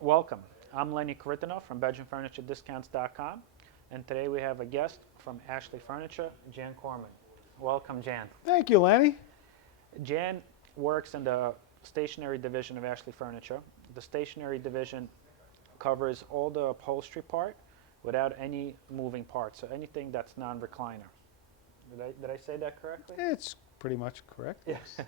Welcome. I'm Lenny Karitino from BelgianFurnitureDiscounts.com, and today we have a guest from Ashley Furniture, Jan Korman. Welcome, Jan. Thank you, Lenny. Jan works in the stationery division of Ashley Furniture. The stationery division covers all the upholstery part without any moving parts, so anything that's non-recliner. Did I say that correctly? It's pretty much correct. Yes.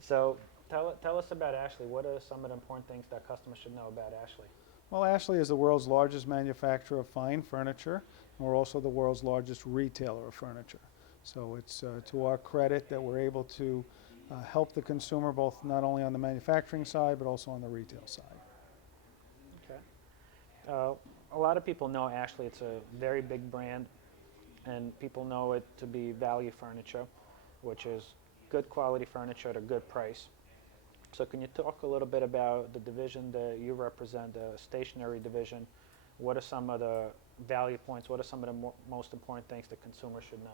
So tell us about Ashley. What are some of the important things that customers should know about Ashley? Well, Ashley is the world's largest manufacturer of fine furniture, and we're also the world's largest retailer of furniture. So it's to our credit that we're able to help the consumer both not only on the manufacturing side, but also on the retail side. Okay. A lot of people know Ashley. It's a very big brand, and people know it to be value furniture, which is good quality furniture at a good price. So can you talk a little bit about the division that you represent, the stationery division? What are some of the value points? What are some of the most important things that consumers should know?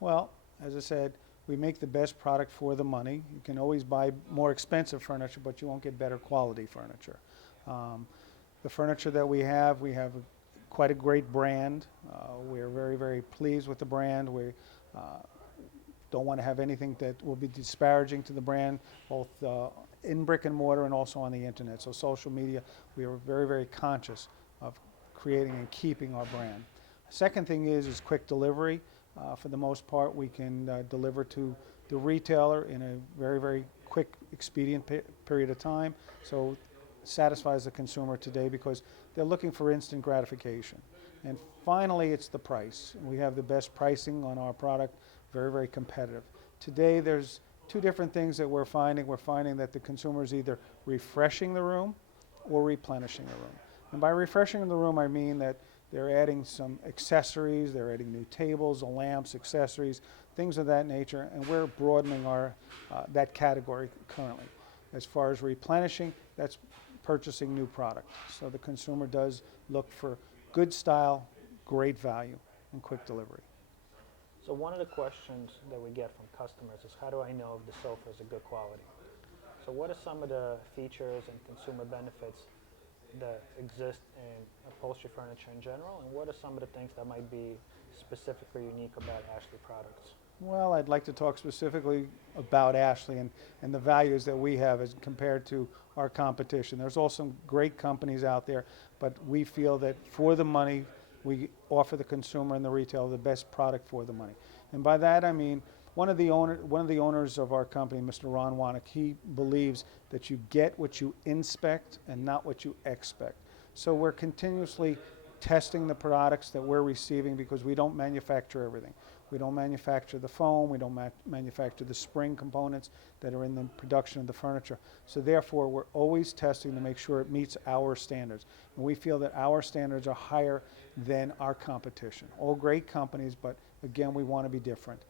Well, as I said, we make the best product for the money. You can always buy more expensive furniture, but you won't get better quality furniture. The furniture that we have quite a great brand. We're very, very pleased with the brand. We don't want to have anything that will be disparaging to the brand, both in brick and mortar and also on the internet. So social media, we are very, very conscious of creating and keeping our brand. Second thing is quick delivery. For the most part, we can deliver to the retailer in a very, very quick, expedient period of time. So satisfies the consumer today because they're looking for instant gratification. And finally, it's the price. We have the best pricing on our product, very, very competitive. Today, there's two different things that we're finding. We're finding that the consumer is either refreshing the room or replenishing the room. And by refreshing the room, I mean that they're adding some accessories, they're adding new tables, lamps, accessories, things of that nature, and we're broadening our that category currently. As far as replenishing, that's purchasing new product. So the consumer does look for good style, great value, and quick delivery. So one of the questions that we get from customers is, how do I know if the sofa is a good quality? So what are some of the features and consumer benefits that exist in upholstery furniture in general, and what are some of the things that might be specifically unique about Ashley products? Well, I'd like to talk specifically about Ashley and the values that we have as compared to our competition. There's also great companies out there, but we feel that for the money, we offer the consumer and the retailer the best product for the money. And by that I mean, one of the owners of our company, Mr. Ron Wanek, he believes that you get what you inspect and not what you expect. So we're continuously testing the products that we're receiving because we don't manufacture everything. We don't manufacture the foam, we don't manufacture the spring components that are in the production of the furniture. So therefore, we're always testing to make sure it meets our standards. And we feel that our standards are higher than our competition. All great companies, but again, we want to be different.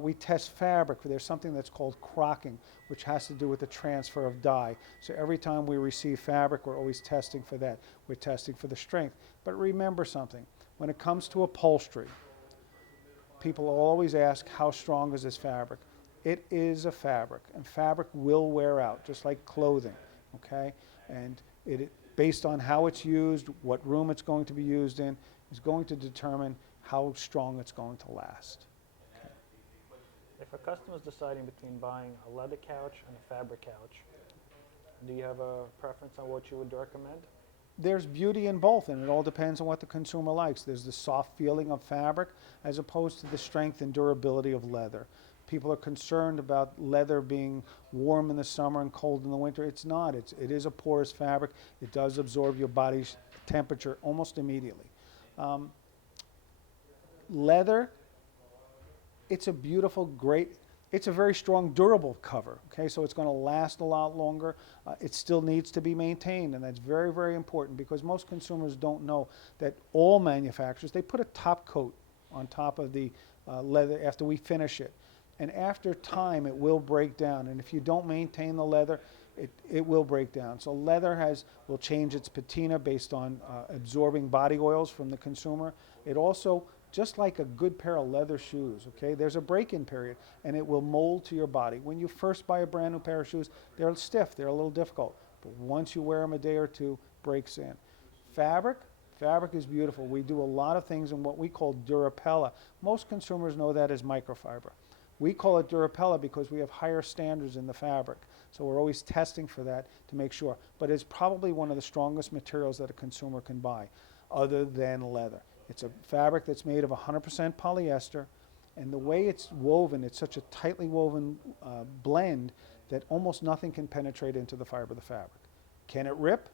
We test fabric. There's something that's called crocking, which has to do with the transfer of dye. So every time we receive fabric, we're always testing for that. We're testing for the strength. But remember something, when it comes to upholstery, people always ask, how strong is this fabric? It is a fabric, and fabric will wear out, just like clothing, okay? And based on how it's used, what room it's going to be used in, is going to determine how strong it's going to last. If a customer is deciding between buying a leather couch and a fabric couch, do you have a preference on what you would recommend? There's beauty in both, and it all depends on what the consumer likes. There's the soft feeling of fabric as opposed to the strength and durability of leather. People are concerned about leather being warm in the summer and cold in the winter. It's not. It is a porous fabric. It does absorb your body's temperature almost immediately. Leather, it's a beautiful, great, it's a very strong, durable cover, okay? So it's going to last a lot longer. It still needs to be maintained, and that's very, very important because most consumers don't know that all manufacturers, they put a top coat on top of the leather after we finish it. And after time, it will break down. And if you don't maintain the leather, it will break down. So leather will change its patina based on absorbing body oils from the consumer. It also, just like a good pair of leather shoes, okay, there's a break-in period, and it will mold to your body. When you first buy a brand new pair of shoes, they're stiff, they're a little difficult. But once you wear them a day or two, breaks in. Fabric, fabric is beautiful. We do a lot of things in what we call Durapella. Most consumers know that as microfiber. We call it Durapella because we have higher standards in the fabric. So we're always testing for that to make sure. But it's probably one of the strongest materials that a consumer can buy, other than leather. It's a fabric that's made of 100% polyester, and the way it's woven, it's such a tightly woven blend that almost nothing can penetrate into the fiber of the fabric. Can it rip?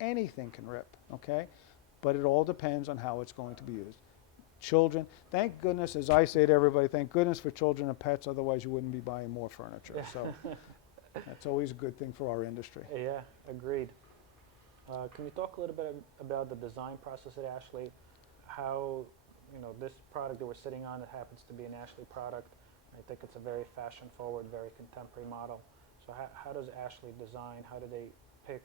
Anything can rip, okay? But it all depends on how it's going to be used. Children, thank goodness, as I say to everybody, thank goodness for children and pets, otherwise you wouldn't be buying more furniture. So that's always a good thing for our industry. Yeah, agreed. Can you talk a little bit about the design process at Ashley? How, this product that we're sitting on, it happens to be an Ashley product. I think it's a very fashion-forward, very contemporary model. So how does Ashley design? How do they pick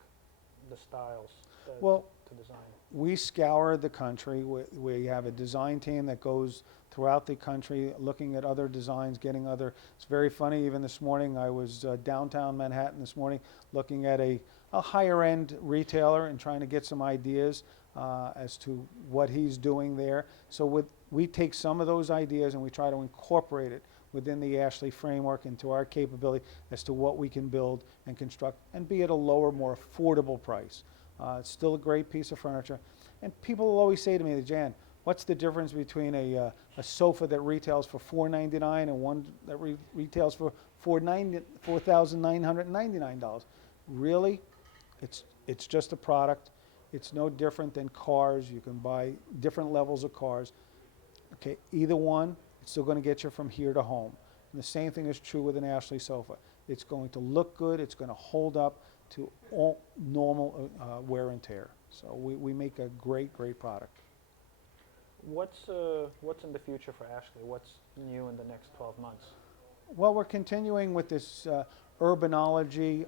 the styles to design? We scour the country. We have a design team that goes throughout the country looking at other designs, getting other. It's very funny, even this morning, I was downtown Manhattan this morning looking at a higher end retailer and trying to get some ideas as to what he's doing there. So we take some of those ideas and we try to incorporate it within the Ashley framework into our capability as to what we can build and construct and be at a lower, more affordable price. It's still a great piece of furniture. And people will always say to me, Jan, what's the difference between a sofa that retails for $499 and one that retails for $4,999? Really? It's just a product. It's no different than cars. You can buy different levels of cars. Okay, either one, it's still going to get you from here to home. And the same thing is true with an Ashley sofa. It's going to look good. It's going to hold up to all normal wear and tear. So we make a great, great product. What's in the future for Ashley? What's new in the next 12 months? Well, we're continuing with this urbanology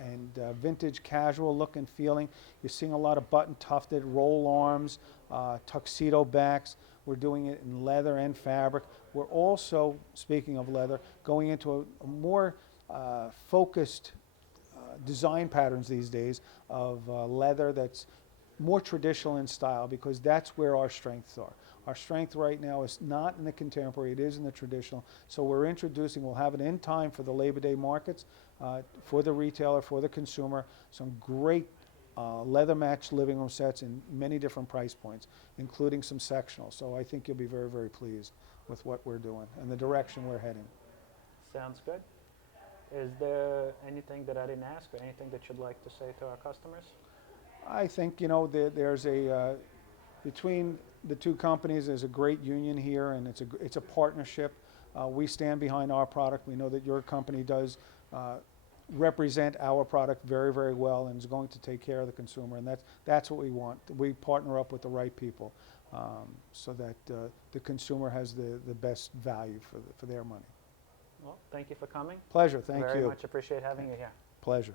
and vintage casual look and feeling. You're seeing a lot of button tufted, roll arms, tuxedo backs. We're doing it in leather and fabric. We're also, speaking of leather, going into a more focused design patterns these days of leather that's more traditional in style, because that's where our strengths are. Our strength right now is not in the contemporary, it is in the traditional. So we'll have it in time for the Labor Day markets, for the retailer, for the consumer, some great leather matched living room sets in many different price points, including some sectional. So I think you'll be very, very pleased with what we're doing and the direction we're heading. Sounds good. Is there anything that I didn't ask or anything that you'd like to say to our customers? I think, there's between the two companies, there's a great union here, and it's a partnership. We stand behind our product. We know that your company does represent our product very, very well and is going to take care of the consumer, and that's what we want. We partner up with the right people so that the consumer has the best value for their money. Well, thank you for coming. Pleasure. Thank you. Very much appreciate having you here. Pleasure.